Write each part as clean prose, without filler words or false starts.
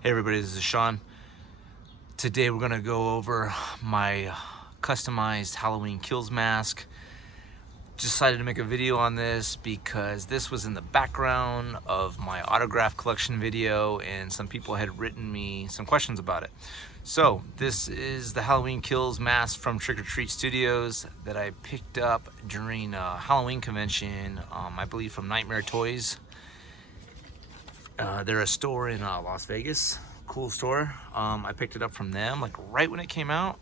Hey everybody, this is Sean. Today we're gonna go over my customized Halloween Kills mask. Decided to make a video on this because this was in the background of my autograph collection video and some people had written me some questions about it. So this is the Halloween Kills mask from Trick or Treat Studios that I picked up during a Halloween convention, I believe from Nightmare Toys. They're a store in Las Vegas, cool store. I picked it up from them like right when it came out,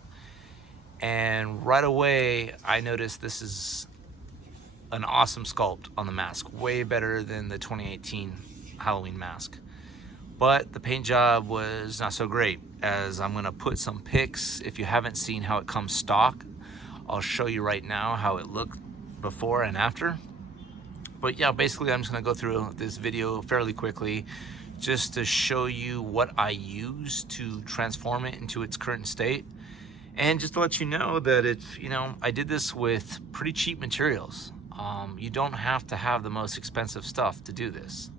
and right away I noticed this is an awesome sculpt on the mask, way better than the 2018 Halloween mask. But the paint job was not so great, as I'm gonna put some pics. If you haven't seen how it comes stock, I'll show you right now how it looked before and after. But yeah, basically I'm just gonna go through this video fairly quickly just to show you what I use to transform it into its current state. And just to let you know that it's, I did this with pretty cheap materials. You don't have to have the most expensive stuff to do this,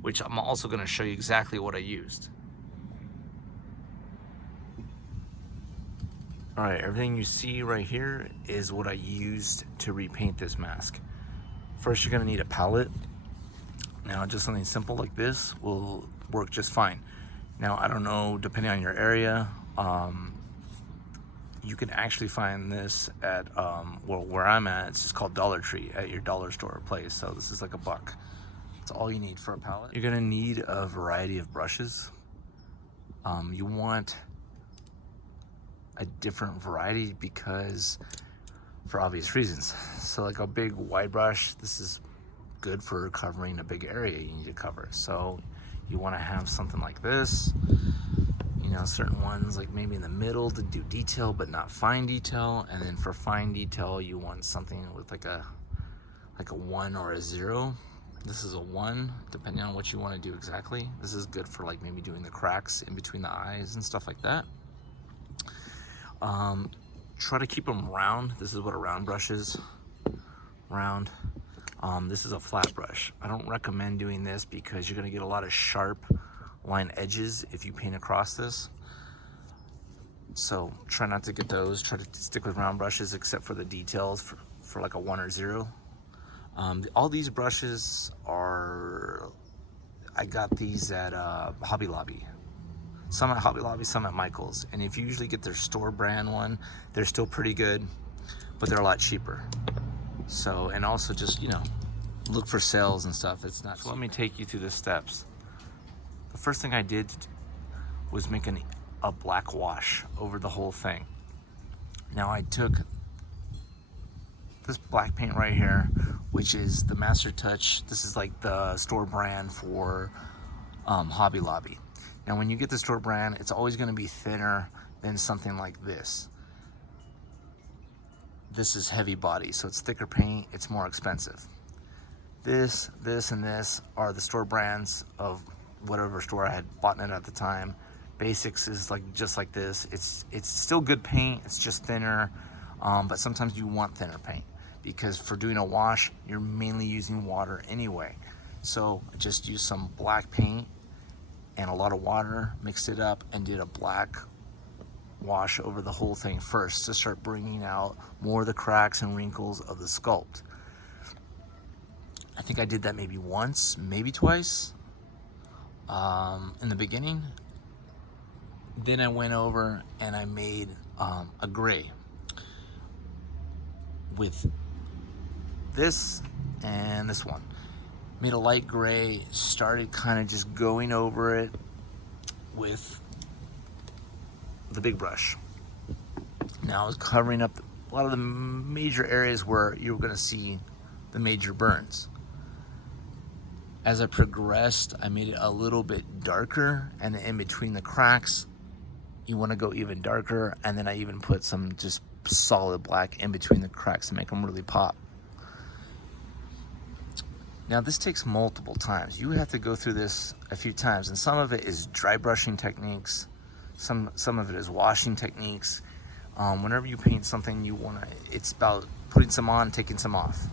which I'm also gonna show you exactly what I used. All right, everything you see right here is what I used to repaint this mask. First, you're gonna need a palette. Now, just something simple like this will work just fine. Now, I don't know, depending on your area, you can actually find this at, well, where I'm at, it's just called Dollar Tree, at your dollar store place. So this is like $1. That's all you need for a palette. You're gonna need a variety of brushes. You want a different variety because, for obvious reasons. So like a big wide brush, this is good for covering a big area you need to cover. So you want to have something like this, certain ones like maybe in the middle to do detail but not fine detail. And then for fine detail you want something with like a 1 or a 0. This is a 1, depending on what you want to do exactly. This is good for like maybe doing the cracks in between the eyes and stuff like that. Try to keep them round. This is what a round brush is. Round. This is a flat brush. I don't recommend doing this because you're going to get a lot of sharp line edges if you paint across this. So try not to get those. Try to stick with round brushes except for the details for like a 1 or 0. All these brushes are, I got these at Hobby Lobby. Some at Hobby Lobby, some at Michael's. And if you usually get their store brand one, they're still pretty good, but they're a lot cheaper. So, and also just, look for sales and stuff. It's not. So let me take you through the steps. The first thing I did was make a black wash over the whole thing. Now I took this black paint right here, which is the Master Touch. This is like the store brand for Hobby Lobby. Now when you get the store brand, it's always going to be thinner than something like this. This is heavy body, so it's thicker paint, it's more expensive. This, and this are the store brands of whatever store I had bought it at the time. Basics is like just like this. It's still good paint, it's just thinner, but sometimes you want thinner paint because for doing a wash, you're mainly using water anyway. So just use some black paint and a lot of water, mixed it up and did a black wash over the whole thing first to start bringing out more of the cracks and wrinkles of the sculpt. I think I did that maybe once, maybe twice in the beginning. Then I went over and I made a gray with this and this one. Made a light gray, started kind of just going over it with the big brush. Now I was covering up a lot of the major areas where you were going to see the major burns. As I progressed, I made it a little bit darker, and in between the cracks, you want to go even darker, and then I even put some just solid black in between the cracks to make them really pop. Now this takes multiple times. You have to go through this a few times, and some of it is dry brushing techniques, some of it is washing techniques. Whenever you paint something, it's about putting some on, taking some off.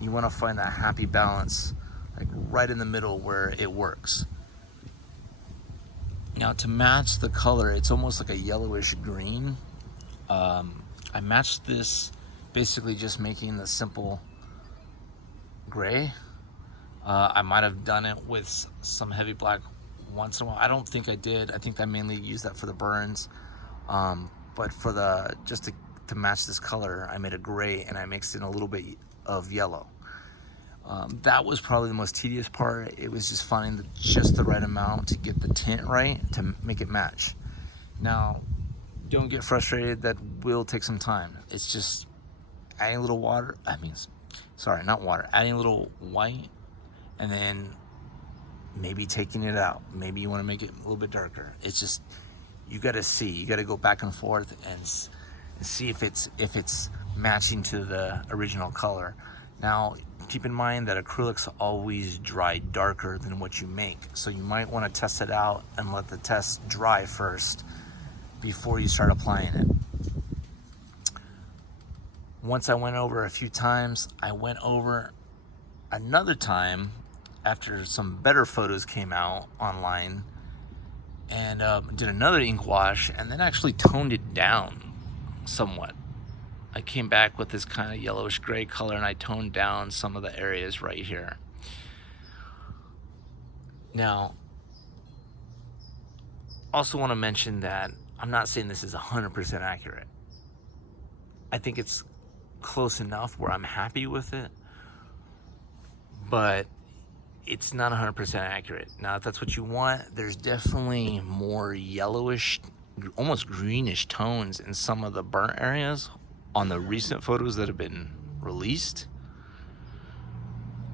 You want to find that happy balance, like right in the middle where it works. Now to match the color, it's almost like a yellowish green. I matched this basically just making the simple gray. I might have done it with some heavy black once in a while. I don't think I did. I think I mainly used that for the burns. But for the, just to match this color, I made a gray and I mixed in a little bit of yellow. That was probably the most tedious part. It was just finding just the right amount to get the tint right to make it match. Now, don't get frustrated. That will take some time. It's just adding a little water. Sorry, not water. Adding a little white, and then maybe taking it out. Maybe you want to make it a little bit darker. It's just, you got to see. You got to go back and forth and see if it's matching to the original color. Now, keep in mind that acrylics always dry darker than what you make, so you might want to test it out and let the test dry first before you start applying it. Once I went over a few times, I went over another time after some better photos came out online, and did another ink wash, and then actually toned it down somewhat. I came back with this kind of yellowish gray color, and I toned down some of the areas right here. Now, also want to mention that I'm not saying this is 100% accurate. I think it's close enough where I'm happy with it, but it's not 100% accurate. Now, if that's what you want, there's definitely more yellowish, almost greenish tones in some of the burnt areas on the recent photos that have been released.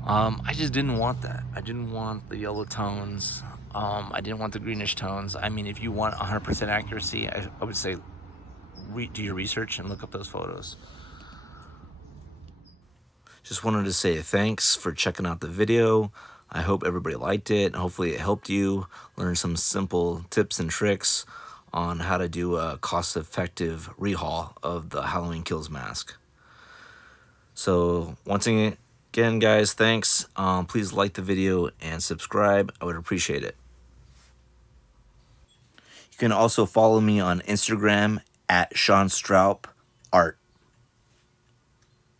I just didn't want that. I didn't want the yellow tones. I didn't want the greenish tones. I mean, if you want 100% accuracy, I would say do your research and look up those photos. Just wanted to say thanks for checking out the video. I hope everybody liked it. Hopefully it helped you learn some simple tips and tricks on how to do a cost-effective rehaul of the Halloween Kills mask. So once again, guys, thanks. Please like the video and subscribe. I would appreciate it. You can also follow me on Instagram at Sean Stroup Art.